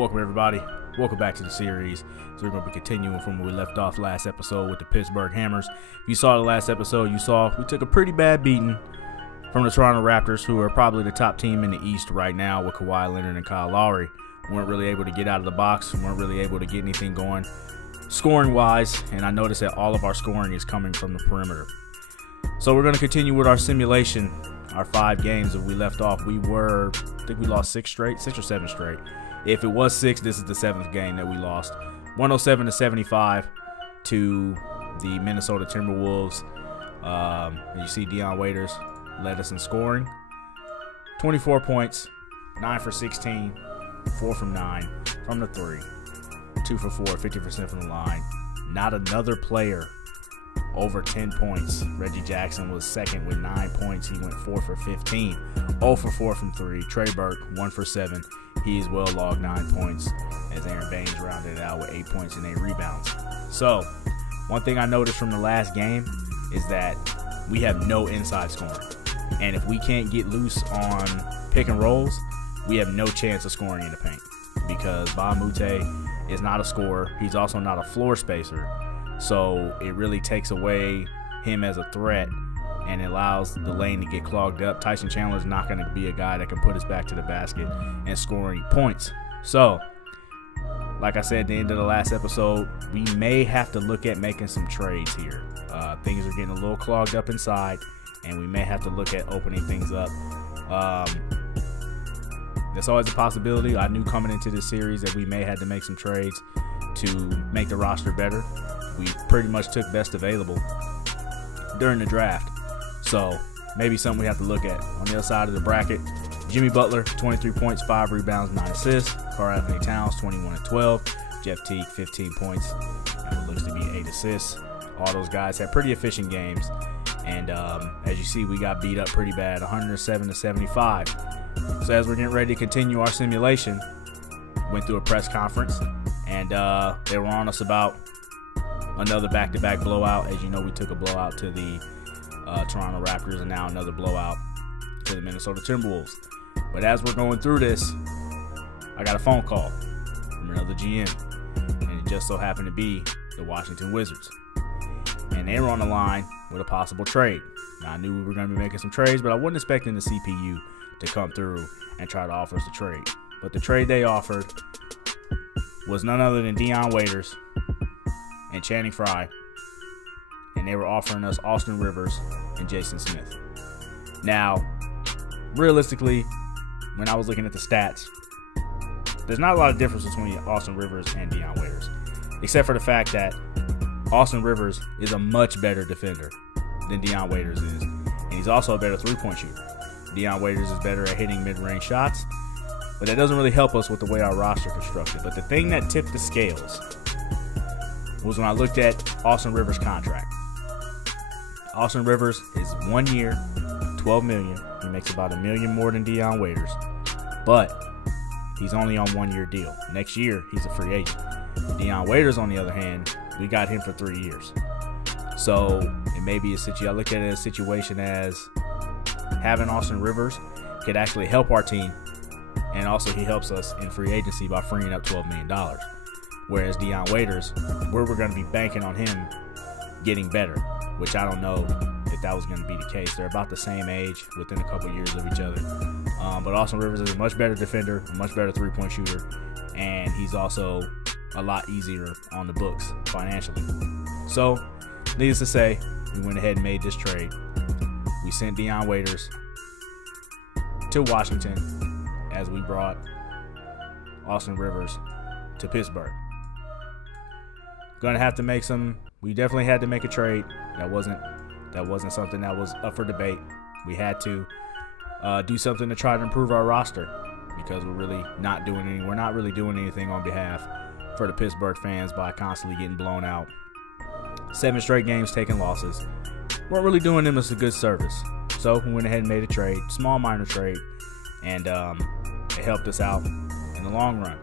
Welcome everybody. Welcome back to the series. So we're going to be continuing from where we left off last episode with the Pittsburgh Hammers. If you saw the last episode, you saw we took a pretty bad beating from the Toronto Raptors, who are probably the top team in the East right now with Kawhi Leonard and Kyle Lowry. We weren't really able to get out of the box. We weren't really able to get anything going scoring-wise, and I noticed that all of our scoring is coming from the perimeter. So we're going to continue with our simulation, our 5 games that we left off. I think we lost 6 or 7 straight. If it was 6, this is the 7th game that we lost. 107-75 to the Minnesota Timberwolves. You see Dion Waiters led us in scoring. 24 points, 9 for 16, 4 from 9 from the 3, 2 for 4, 50% from the line. Not another player over 10 points. Reggie Jackson was second with 9 points. He went 4 for 15, 0 for 4 from 3. Trey Burke, 1 for 7. He as well logged 9 points as Aaron Baines rounded it out with 8 points and 8 rebounds. So, one thing I noticed from the last game is that we have no inside scoring. And if we can't get loose on pick and rolls, we have no chance of scoring in the paint. Because Ba Mute is not a scorer. He's also not a floor spacer. So it really takes away him as a threat and allows the lane to get clogged up. Tyson Chandler is not going to be a guy that can put us back to the basket and score any points. So, like I said at the end of the last episode, we may have to look at making some trades here. Things are getting a little clogged up inside, and we may have to look at opening things up. That's always a possibility. I knew coming into this series that we may have to make some trades to make the roster better. We pretty much took best available during the draft. So maybe something we have to look at. On the other side of the bracket, Jimmy Butler, 23 points, 5 rebounds, 9 assists. Karl-Anthony Towns, 21 and 12. Jeff Teague, 15 points, and what looks to be 8 assists. All those guys had pretty efficient games. And as you see, we got beat up pretty bad, 107-75. So as we're getting ready to continue our simulation, went through a press conference, and they were on us about another back-to-back blowout. As you know, we took a blowout to the Toronto Raptors, and now another blowout to the Minnesota Timberwolves. But as we're going through this, I got a phone call from another GM, and it just so happened to be the Washington Wizards. And they were on the line with a possible trade. Now, I knew we were going to be making some trades, but I wasn't expecting the CPU to come through and try to offer us a trade. But the trade they offered was none other than Dion Waiters and Channing Frye, and they were offering us Austin Rivers and Jason Smith. Now, realistically, when I was looking at the stats, there's not a lot of difference between Austin Rivers and Dion Waiters, except for the fact that Austin Rivers is a much better defender than Dion Waiters is, and he's also a better three-point shooter. Dion Waiters is better at hitting mid-range shots, but that doesn't really help us with the way our roster constructed. But the thing that tipped the scales was when I looked at Austin Rivers' contract. Austin Rivers is 1 year, $12 million. He makes about $1 million more than Dion Waiters, but he's only on 1-year deal. Next year, he's a free agent. Dion Waiters, on the other hand, we got him for 3 years. So it may be a situation. I look at it as a situation as having Austin Rivers could actually help our team, and also he helps us in free agency by freeing up $12 million. Whereas Dion Waiters, we're going to be banking on him getting better, which I don't know if that was going to be the case. They're about the same age, within a couple years of each other. But Austin Rivers is a much better defender, a much better three-point shooter, and he's also a lot easier on the books financially. So, needless to say, we went ahead and made this trade. We sent Dion Waiters to Washington as we brought Austin Rivers to Pittsburgh. Going to have to make some. We definitely had to make a trade. That wasn't something that was up for debate. We had to do something to try to improve our roster because we're not really doing anything on behalf for the Pittsburgh fans by constantly getting blown out. 7 straight games taking losses. Weren't really doing them as a good service. So we went ahead and made a trade, small minor trade, and it helped us out in the long run.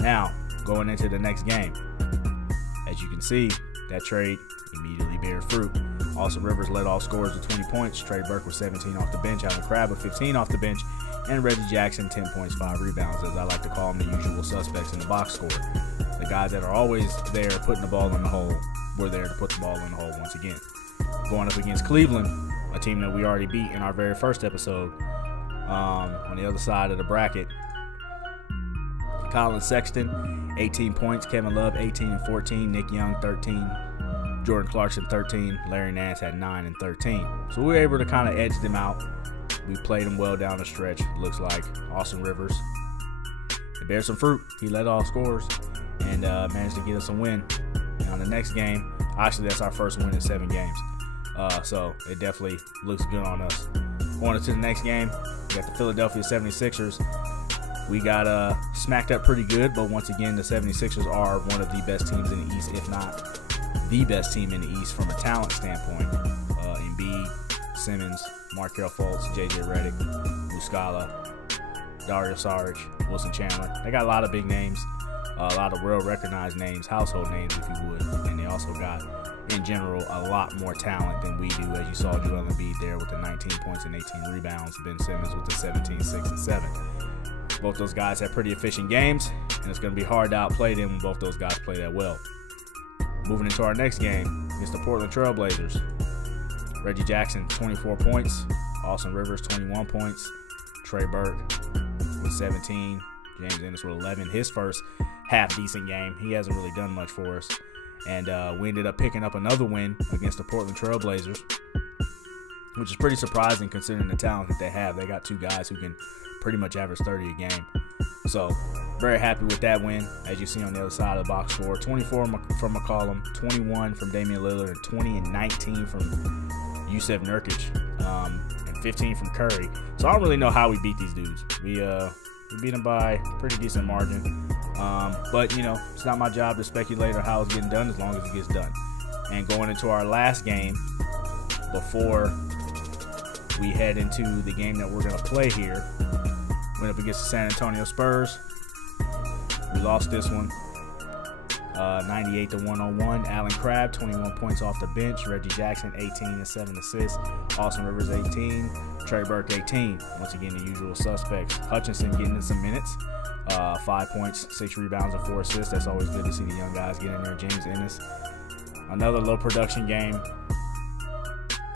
Now, going into the next game, as you can see, that trade immediately bear fruit. Austin Rivers led all scorers with 20 points. Trey Burke with 17 off the bench. Allen Crabbe with 15 off the bench. and Reggie Jackson, 10 points, 5 rebounds, as I like to call them, the usual suspects in the box score. The guys that are always there putting the ball in the hole, were there to put the ball in the hole once again. Going up against Cleveland, a team that we already beat in our very first episode. On the other side of the bracket, Colin Sexton, 18 points. Kevin Love, 18 and 14. Nick Young, 13. Jordan Clarkson, 13. Larry Nance had 9 and 13. So we were able to kind of edge them out. We played them well down the stretch, looks like. Austin Rivers, it bears some fruit. He led all scorers and managed to get us a win. Now the next game, actually that's our first win in 7 games. So it definitely looks good on us. Going into the next game, we got the Philadelphia 76ers. We got smacked up pretty good, but once again, the 76ers are one of the best teams in the East, if not the best team in the East from a talent standpoint. Embiid, Simmons, Markelle Fultz, JJ Redick, Muscala, Dario Saric, Wilson Chandler. They got a lot of big names, a lot of well-recognized names, household names, if you would. And they also got, in general, a lot more talent than we do, as you saw Joel Embiid there with the 19 points and 18 rebounds, Ben Simmons with the 17, 6, and 7. Both those guys have pretty efficient games, and it's going to be hard to outplay them when both those guys play that well. Moving into our next game against the Portland Trail Blazers. Reggie Jackson, 24 points. Austin Rivers, 21 points. Trey Burke with 17. James Ennis with 11. His first half-decent game. He hasn't really done much for us. And we ended up picking up another win against the Portland Trail Blazers, which is pretty surprising considering the talent that they have. They got 2 guys who can pretty much average 30 a game. So very happy with that win. As you see on the other side of the box score, 24 from McCollum, 21 from Damian Lillard, and 20 and 19 from Yusef Nurkic, and 15 from Curry. So I don't really know how we beat these dudes. We beat them by a pretty decent margin. But, you know, it's not my job to speculate on how it's getting done as long as it gets done. And going into our last game before we head into the game that we're going to play here, went up against the San Antonio Spurs. We lost this one 98-101. Allen Crabbe, 21 points off the bench. Reggie Jackson, 18 and 7 assists. Austin Rivers, 18. Trey Burke, 18. Once again, the usual suspects. Hutchinson getting in some minutes. 5 points, 6 rebounds, and 4 assists. That's always good to see the young guys get in there. James Ennis. Another low production game.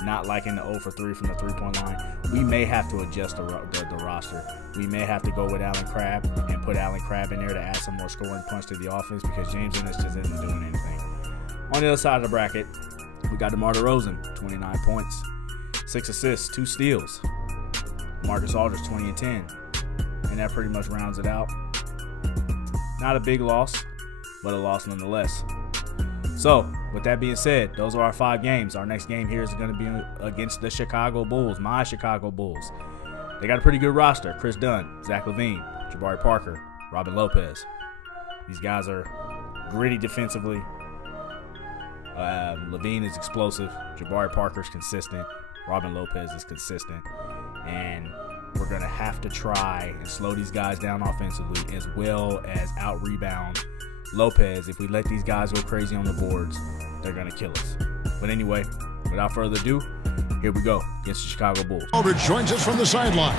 Not liking the 0 for 3 from the three-point line. We may have to adjust the roster. We may have to go with Allen Crabbe and put Allen Crabbe in there to add some more scoring punch to the offense because James Ennis just isn't doing anything. On the other side of the bracket, we got DeMar DeRozan, 29 points, 6 assists, 2 steals. Marcus Aldridge, 20 and 10. And that pretty much rounds it out. Not a big loss, but a loss nonetheless. So, with that being said, those are our 5 games. Our next game here is going to be against the Chicago Bulls, my Chicago Bulls. They got a pretty good roster. Chris Dunn, Zach LaVine, Jabari Parker, Robin Lopez. These guys are gritty defensively. LaVine is explosive. Jabari Parker is consistent. Robin Lopez is consistent. And we're going to have to try and slow these guys down offensively as well as out-rebound Lopez. If we let these guys go crazy on the boards, they're going to kill us. But anyway, without further ado, here we go against the Chicago Bulls. Aldridge joins us from the sideline.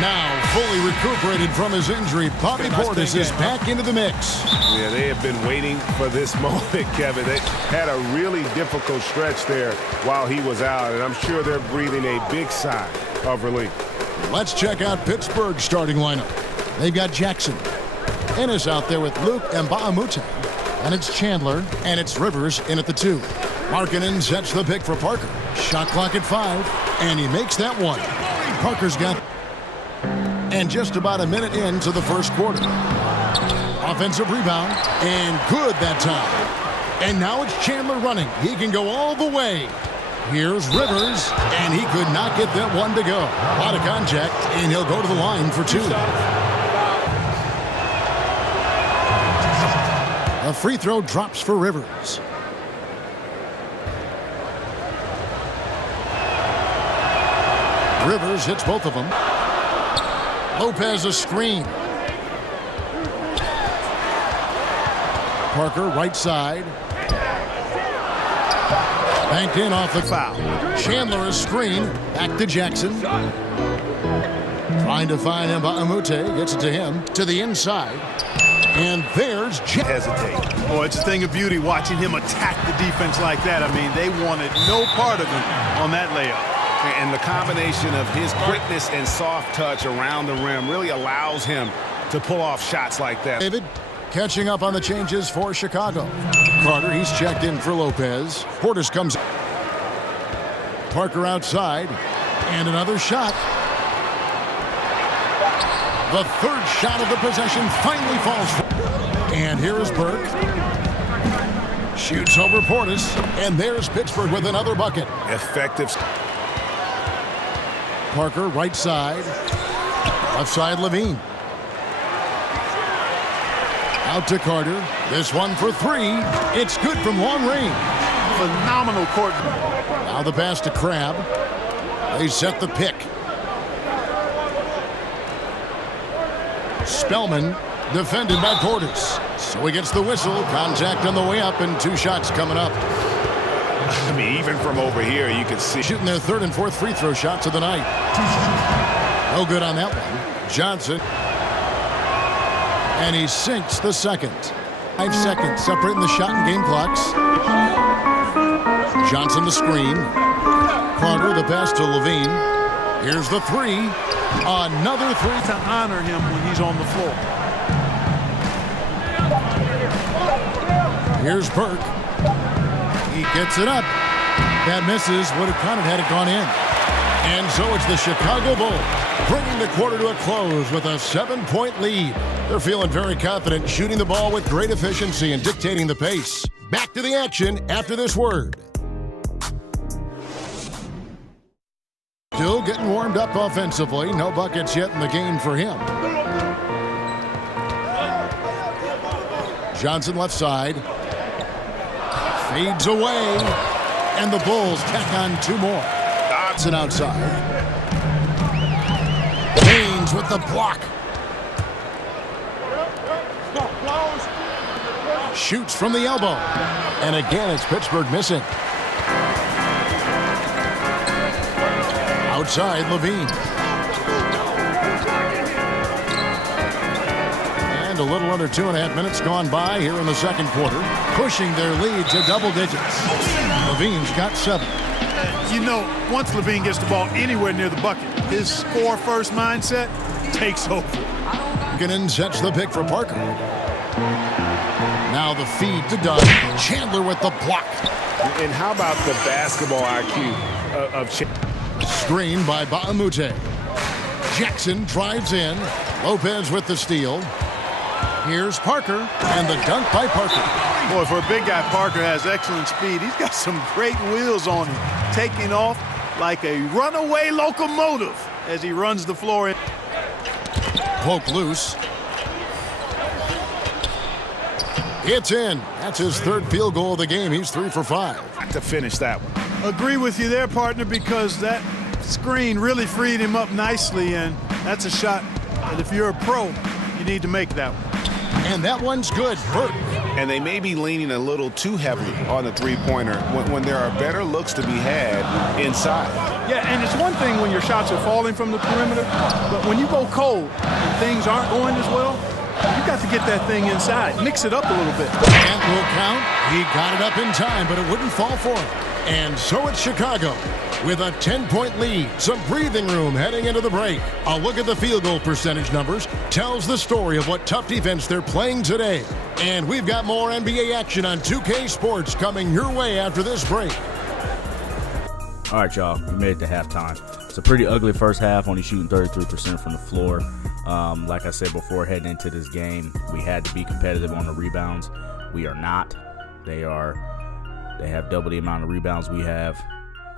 Now fully recuperated from his injury, Bobby Portis is back into the mix. Yeah, they have been waiting for this moment, Kevin. They had a really difficult stretch there while he was out, and I'm sure they're breathing a big sigh of relief. Let's check out Pittsburgh's starting lineup. They've got Jackson. Ennis out there with Luke Mbah-a-Moute. And it's Chandler, and it's Rivers in at the 2. Markkanen sets the pick for Parker. Shot clock at 5, and he makes that one. Parker's got... And just about a minute into the first quarter. Offensive rebound, and good that time. And now it's Chandler running. He can go all the way. Here's Rivers, and he could not get that one to go. A lot of contact, and he'll go to the line for 2. A free throw drops for Rivers. Rivers hits both of them. Lopez a screen. Parker right side. Banked in off the foul. Chandler a screen. Back to Jackson. Trying to find Mbamute. Gets it to him. To the inside. And there's hesitate. Boy, it's a thing of beauty watching him attack the defense like that. I mean, they wanted no part of him on that layup. And the combination of his quickness and soft touch around the rim really allows him to pull off shots like that. David catching up on the changes for Chicago. Carter, he's checked in for Lopez. Portis comes. Parker outside. And another shot. The third shot of the possession finally falls. And here is Burke. Shoots over Portis. And there's Pittsburgh with another bucket. Effective. Parker, right side. Left side, Levine. Out to Carter. This one for three. It's good from long range. Phenomenal court. Now the pass to Crabbe. They set the pick. Spellman defended by Portis. So he gets the whistle. Contact on the way up and two shots coming up. I mean, even from over here, you can see. Shooting their third and fourth free throw shots of the night. No good on that one. Johnson. And he sinks the second. 5 seconds separating the shot and game clocks. Johnson the screen. Carter the pass to Levine. Here's the three. Another three. To honor him when he's on the floor. Here's Burke. He gets it up. That misses. Would have kind of had it gone in. And so it's the Chicago Bulls bringing the quarter to a close with a 7-point lead. They're feeling very confident, shooting the ball with great efficiency and dictating the pace. Back to the action after this word. Still getting warmed up offensively. No buckets yet in the game for him. Johnson left side. Fades away. And the Bulls tack on two more. Dodson outside. Haynes with the block. Shoots from the elbow. And again, it's Pittsburgh missing. Outside, Levine. And a little under 2.5 minutes gone by here in the second quarter, pushing their lead to double digits. Levine's got 7. You know, once Levine gets the ball anywhere near the bucket, his score-first mindset takes over. Markkanen sets the pick for Parker. Now the feed to Dunn. Chandler with the block. And how about the basketball IQ of Chandler? Screen by Mbamute. Jackson drives in. Lopez with the steal. Here's Parker, and the dunk by Parker. Boy, for a big guy, Parker has excellent speed. He's got some great wheels on him, taking off like a runaway locomotive as he runs the floor. Poke loose. It's in. That's his third field goal of the game. He's 3 for 5. To finish that one. Agree with you there, partner, because that screen really freed him up nicely, and that's a shot that if you're a pro, you need to make that one. And that one's good. Burke. And they may be leaning a little too heavily on the three-pointer when there are better looks to be had inside. Yeah, and it's one thing when your shots are falling from the perimeter, but when you go cold and things aren't going as well, you got to get that thing inside. Mix it up a little bit. That will count. He got it up in time, but it wouldn't fall for him. And so it's Chicago with a 10-point lead. Some breathing room heading into the break. A look at the field goal percentage numbers tells the story of what tough defense they're playing today. And we've got more NBA action on 2K Sports coming your way after this break. All right, y'all, we made it to halftime. It's a pretty ugly first half, only shooting 33% from the floor. Like I said before, heading into this game, we had to be competitive on the rebounds. We are not. They have double the amount of rebounds we have.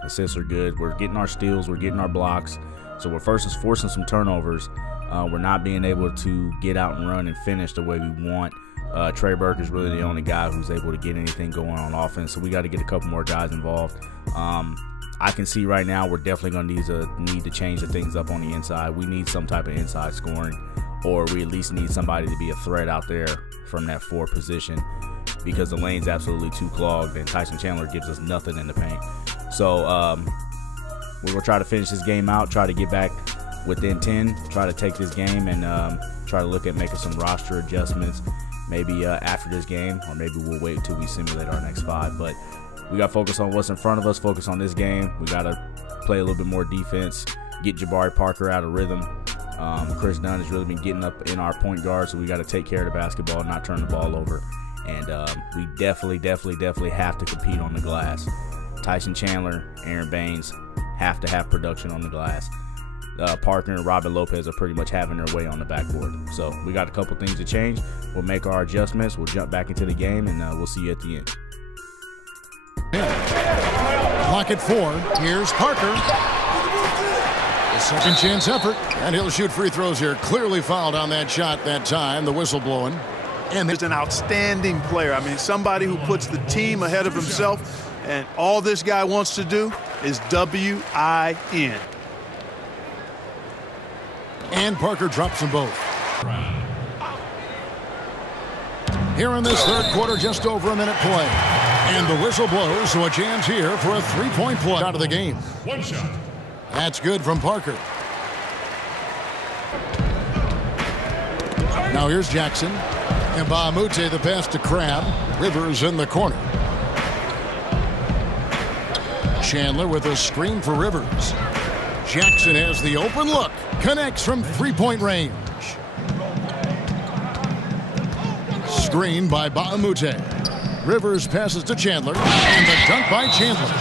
Assists are good. We're getting our steals. We're getting our blocks. So we're forcing some turnovers. We're not being able to get out and run and finish the way we want. Trey Burke is really the only guy who's able to get anything going on offense. So we got to get a couple more guys involved. I can see right now we're definitely going to need to change the things up on the inside. We need some type of inside scoring, or we at least need somebody to be a threat out there from that 4 position, because the lane's absolutely too clogged and Tyson Chandler gives us nothing in the paint. So we're going to try to finish this game out, try to get back within 10, try to take this game and try to look at making some roster adjustments maybe after this game, or maybe we'll wait until we simulate our next 5. But we got to focus on what's in front of us, focus on this game. We got to play a little bit more defense, get Jabari Parker out of rhythm. Chris Dunn has really been getting up in our point guard, so we got to take care of the basketball, not turn the ball over. And we definitely have to compete on the glass. Tyson Chandler, Aaron Baines have to have production on the glass. Parker and Robin Lopez are pretty much having their way on the backboard. So we got a couple things to change. We'll make our adjustments. We'll jump back into the game, and we'll see you at the end. Clock at 4. Here's Parker. A second chance effort, and he'll shoot free throws here. Clearly fouled on that shot that time. The whistle blowing. And there's an outstanding player. I mean, somebody who puts the team ahead of himself, and all this guy wants to do is win. And Parker drops them both. Here in this third quarter, just over a minute play. And the whistle blows, so a chance here for a three-point play out of the game. One shot. That's good from Parker. Now here's Jackson. And Bahamute the pass to Crab. Rivers in the corner. Chandler with a screen for Rivers. Jackson has the open look. Connects from three-point range. Screen by Bahamute. Rivers passes to Chandler. And the dunk by Chandler.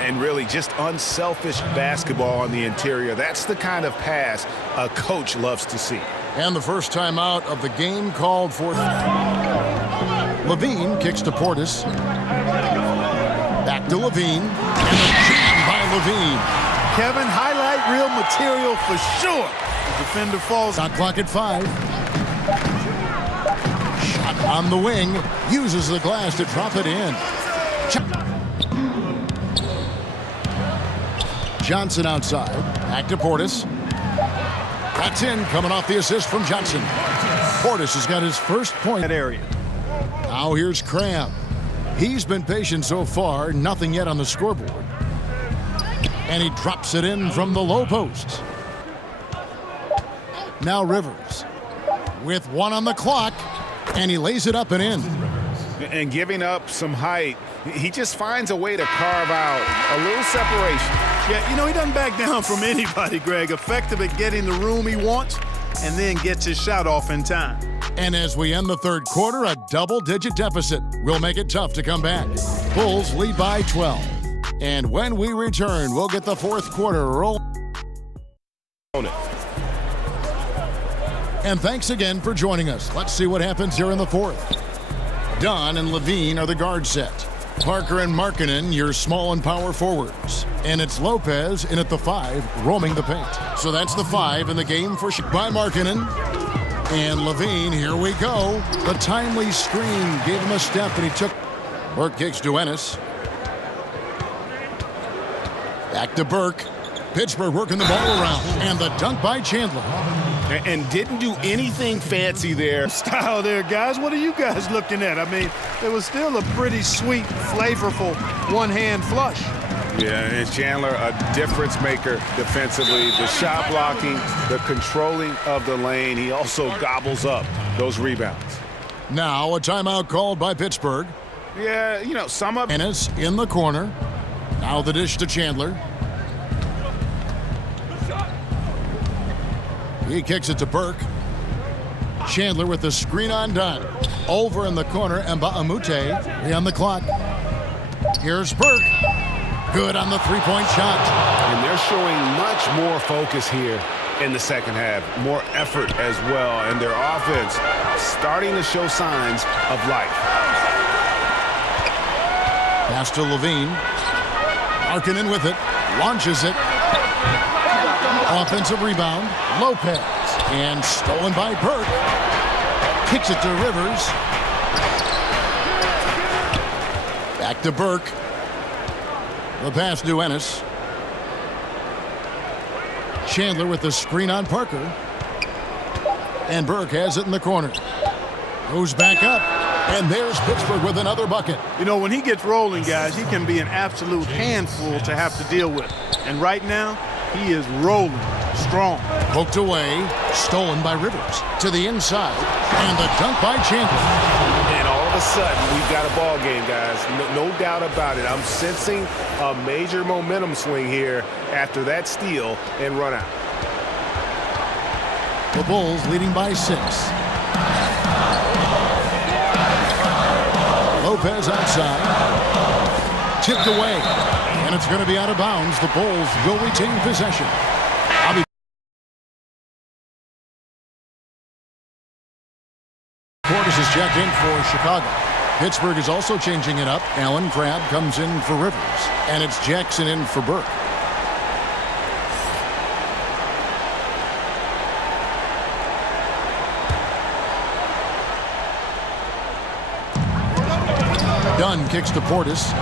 And really just unselfish basketball on the interior. That's the kind of pass a coach loves to see. And the first timeout of the game called for. Levine kicks to Portis. Back to Levine. And a jam by Levine. Kevin, highlight reel material for sure. The defender falls. Shot clock at 5. Shot on the wing. Uses the glass to drop it in. Johnson outside. Back to Portis. That's in, coming off the assist from Johnson. Portis has got his first point. That area. Now here's Cram. He's been patient so far, nothing yet on the scoreboard. And he drops it in from the low post. Now Rivers with 1 on the clock, and he lays it up and in. And giving up some height, he just finds a way to carve out a little separation. Yeah, you know, he doesn't back down from anybody, Greg. Effective at getting the room he wants, and then gets his shot off in time. And as we end the third quarter, a double-digit deficit will make it tough to come back. Bulls lead by 12. And when we return, we'll get the fourth quarter rolling. And thanks again for joining us. Let's see what happens here in the fourth. Dunn and Levine are the guard set. Parker and Markkanen, your small and power forwards. And it's Lopez in at the 5, roaming the paint. So that's the 5 in the game for by Markkanen. And Levine, here we go. The timely screen gave him a step, and he took. Burke kicks to Ennis. Back to Burke. Pittsburgh working the ball around. And the dunk by Chandler. And didn't do anything fancy there. Style there, guys. What are you guys looking at? I mean, it was still a pretty sweet, flavorful one-hand flush. Yeah, and Chandler, a difference maker defensively. The shot blocking, the controlling of the lane. He also gobbles up those rebounds. Now a timeout called by Pittsburgh. Yeah, you know, some of Ennis in the corner. Now the dish to Chandler. He kicks it to Burke. Chandler with the screen on Dunn. Over in the corner, and Bahamute on the clock. Here's Burke. Good on the three-point shot. And they're showing much more focus here in the second half. More effort as well. And their offense starting to show signs of life. Pass to Levine. Markkanen with it. Launches it. Offensive rebound. Lopez. And stolen by Burke. Kicks it to Rivers. Back to Burke. The pass to Ennis. Chandler with the screen on Parker. And Burke has it in the corner. Goes back up. And there's Pittsburgh with another bucket. You know, when he gets rolling, guys, he can be an absolute handful to have to deal with. And right now, He is rolling strong. Poked away, stolen by Rivers. To the inside, and the dunk by Chandler. And all of a sudden, we've got a ball game, guys. No doubt about it. I'm sensing a major momentum swing here after that steal and run out. The Bulls leading by 6. Lopez outside. Tipped away. And it's going to be out of bounds. The Bulls will retain possession. Portis is checked in for Chicago. Pittsburgh is also changing it up. Allen Crabbe comes in for Rivers. And it's Jackson in for Burke. Dunn kicks to Portis.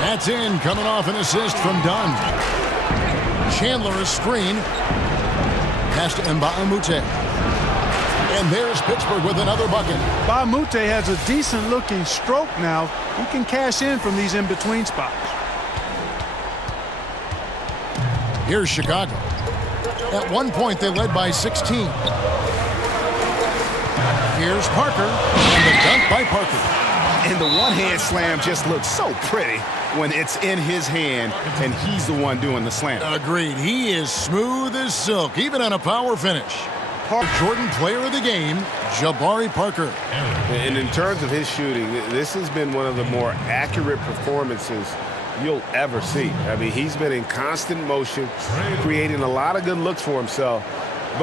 That's in, coming off an assist from Dunn. Chandler a screen. Pass to Mbamute. And there's Pittsburgh with another bucket. Mbamute has a decent-looking stroke now. He can cash in from these in-between spots. Here's Chicago. At one point, they led by 16. Here's Parker, and the dunk by Parker. And the one-hand slam just looks so pretty when it's in his hand, and he's the one doing the slam. Agreed. He is smooth as silk, even on a power finish. Jordan player of the game, Jabari Parker. And in terms of his shooting, this has been one of the more accurate performances you'll ever see. I mean, he's been in constant motion, creating a lot of good looks for himself.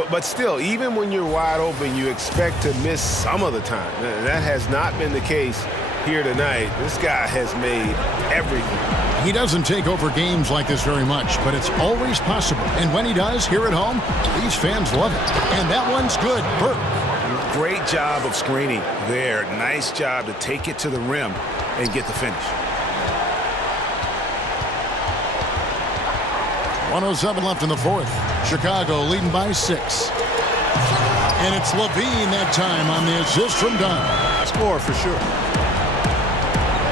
But still, even when you're wide open, you expect to miss some of the time. That has not been the case here tonight. This guy has made everything. He doesn't take over games like this very much, but it's always possible. And when he does, here at home, these fans love it. And that one's good. Burke. Great job of screening there. Nice job to take it to the rim and get the finish. 1:07 left in the fourth. Chicago leading by 6. And it's Levine that time on the assist from Dunn. Score for sure.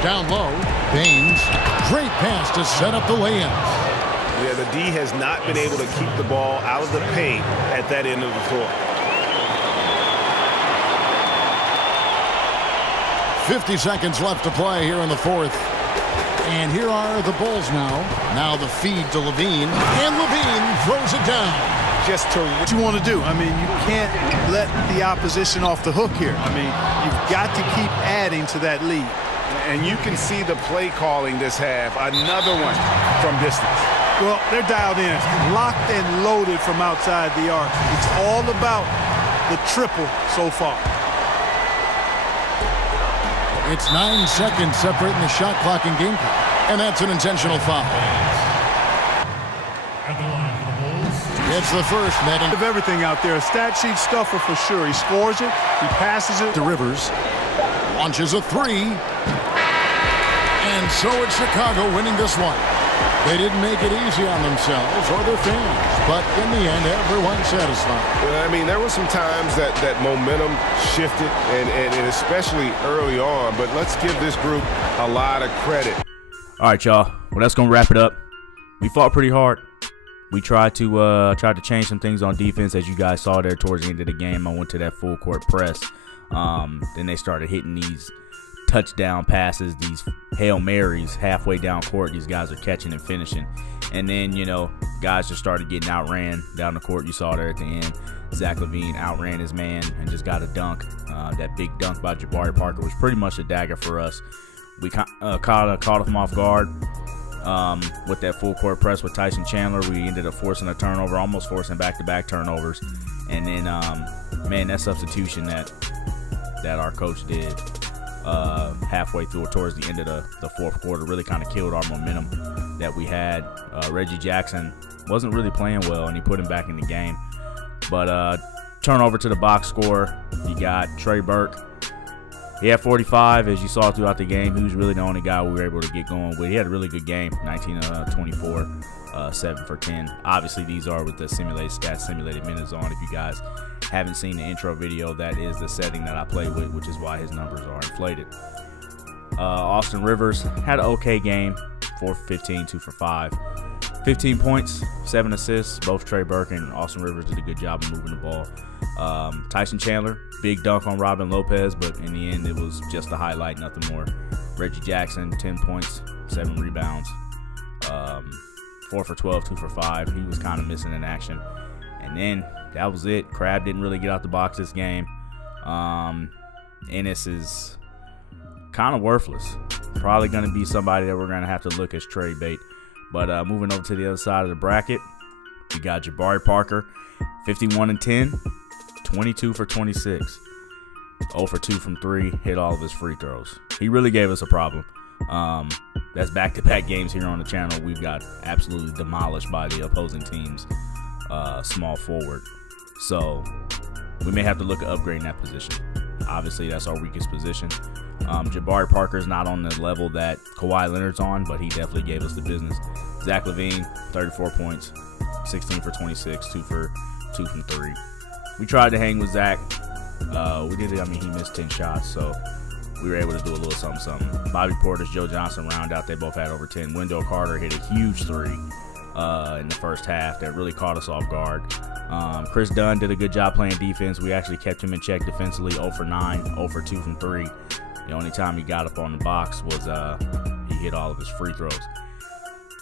Down low, Baines. Great pass to set up the lay-in. Yeah, the D has not been able to keep the ball out of the paint at that end of the floor. 50 seconds left to play here in the fourth. And here are the Bulls now. Now the feed to Levine. And Levine throws it down. Just to what you want to do. I mean, you can't let the opposition off the hook here. I mean, you've got to keep adding to that lead. And you can see the play calling this half. Another one from distance. Well, they're dialed in, locked and loaded from outside the arc. It's all about the triple so far. It's 9 seconds separating the shot clock and game clock. And that's an intentional foul. It's the first netting. Of everything out there, a stat sheet stuffer for sure. He scores it, he passes it to Rivers. Launches a three. And so it's Chicago winning this one. They didn't make it easy on themselves or their fans, but in the end, everyone's satisfied. Well, I mean, there were some times that momentum shifted, and especially early on, but let's give this group a lot of credit. All right, y'all. Well, that's going to wrap it up. We fought pretty hard. We tried to change some things on defense, as you guys saw there towards the end of the game. I went to that full court press. Then they started hitting these touchdown passes, these Hail Marys halfway down court. These guys are catching and finishing. And then, you know, guys just started getting outran down the court. You saw there at the end. Zach LaVine outran his man and just got a dunk. That big dunk by Jabari Parker was pretty much a dagger for us. We caught him off guard with that full court press with Tyson Chandler. We ended up forcing a turnover, almost forcing back-to-back turnovers. And then, man, that substitution that our coach did halfway through towards the end of the fourth quarter really kind of killed our momentum that we had. Reggie Jackson wasn't really playing well, and he put him back in the game. But turnover to the box score, you got Trey Burke. He had 45, as you saw throughout the game. He was really the only guy we were able to get going with. He had a really good game, 19-24, 7 for 10. Obviously, these are with the simulated stats, simulated minutes on. If you guys haven't seen the intro video, that is the setting that I play with, which is why his numbers are inflated. Austin Rivers had an okay game, 4 for 15, 2 for 5. 15 points, 7 assists. Both Trey Burke and Austin Rivers did a good job of moving the ball. Tyson Chandler, big dunk on Robin Lopez, but in the end, it was just a highlight, nothing more. Reggie Jackson, 10 points, 7 rebounds, 4 for 12, 2 for 5. He was kind of missing in action. And then that was it. Crab didn't really get out the box this game. Ennis is kind of worthless. Probably going to be somebody that we're going to have to look as trade bait. But moving over to the other side of the bracket, we got Jabari Parker, 51 and 10, 22 for 26, 0 for 2 from 3, hit all of his free throws. He really gave us a problem. That's back-to-back games here on the channel. We've got absolutely demolished by the opposing team's small forward. So we may have to look at upgrading that position. Obviously, that's our weakest position. Jabari Parker's not on the level that Kawhi Leonard's on, but he definitely gave us the business. Zach LaVine, 34 points, 16 for 26, 2 for 2 from 3. We tried to hang with Zach. We did it. I mean, he missed 10 shots, so we were able to do a little something. Bobby Portis, Joe Johnson round out. They both had over 10. Wendell Carter hit a huge 3 in the first half that really caught us off guard. Chris Dunn did a good job playing defense. We actually kept him in check defensively, 0 for 9, 0 for 2 from 3. The only time he got up on the box was he hit all of his free throws.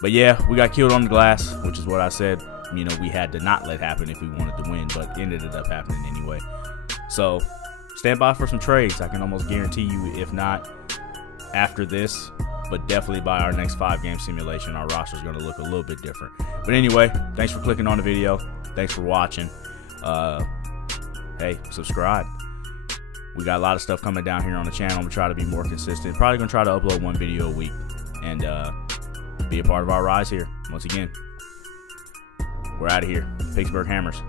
But yeah, we got killed on the glass, which is what I said, you know, we had to not let happen if we wanted to win, but it ended up happening anyway. So stand by for some trades. I can almost guarantee you, if not after this, but definitely by our next 5-game simulation, our roster is going to look a little bit different. But anyway, thanks for clicking on the video. Thanks for watching. Hey, subscribe. We got a lot of stuff coming down here on the channel. We try to be more consistent. Probably going to try to upload 1 video a week and be a part of our rise here. Once again, we're out of here. Pittsburgh Hammers.